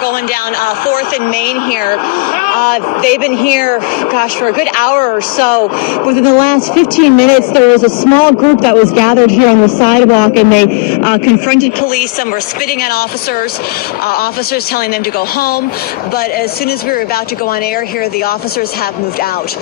going down 4th and Main here. They've been here, gosh, for a good hour or so. Within the last 15 minutes, there was a small group that was gathered here on the sidewalk, and they confronted police. Some were spitting at officers, officers telling them to go home. But as soon as we were about to go on air here, the officers have moved out.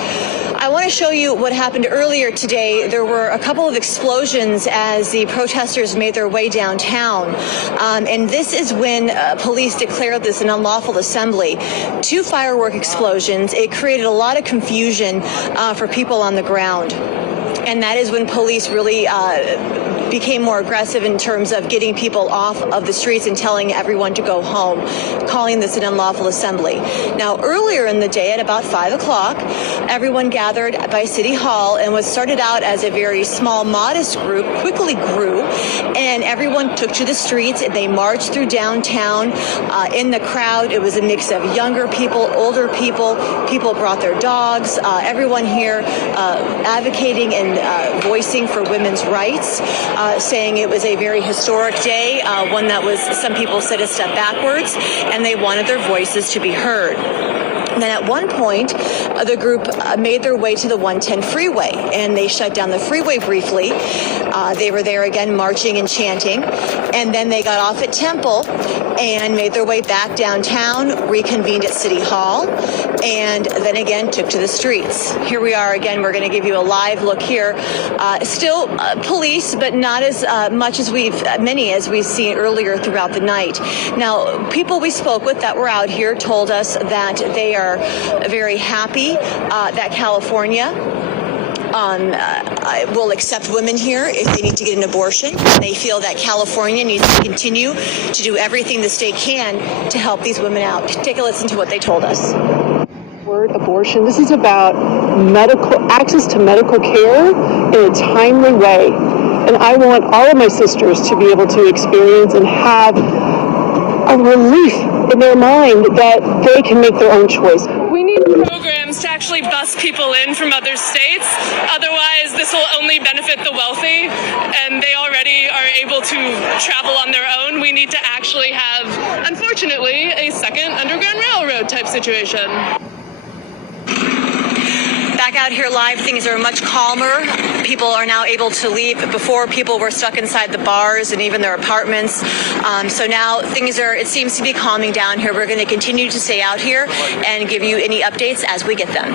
I want to show you what happened earlier today. There were a couple of explosions as the protesters made their way downtown. And this is when police declared this an unlawful assembly. 2 firework explosions. It created a lot of confusion for people on the ground. And that is when police really became more aggressive in terms of getting people off of the streets and telling everyone to go home, calling this an unlawful assembly. Now, earlier in the day at about 5 o'clock, everyone gathered by City Hall, and what started out as a very small, modest group quickly grew, and everyone took to the streets. They marched through downtown. In the crowd, it was a mix of younger people, older people. People brought their dogs. Everyone here advocating and voicing for women's rights. Saying it was a very historic day, one that was, some people said, a step backwards, and they wanted their voices to be heard. And then at one point, the group made their way to the 110 freeway, and they shut down the freeway briefly. They were there again marching and chanting, and then they got off at Temple and made their way back downtown, reconvened at City Hall, and then again took to the streets. Here we are again. We're going to give you a live look here. Still police, but not as much as many as we've seen earlier throughout the night. Now, people we spoke with that were out here told us that they are very happy that California will accept women here if they need to get an abortion. They feel that California needs to continue to do everything the state can to help these women out. Take a listen to what they told us. Word abortion. This is about access to medical care in a timely way. And I want all of my sisters to be able to experience and have a relief in their mind that they can make their own choice. We need programs to actually bus people in from other states. Otherwise, this will only benefit the wealthy, and they already are able to travel on their own. We need to actually have, unfortunately, a second Underground Railroad type situation. Back out here live, things are much calmer. People are now able to leave. Before, people were stuck inside the bars and even their apartments. So now it seems to be calming down here. We're going to continue to stay out here and give you any updates as we get them.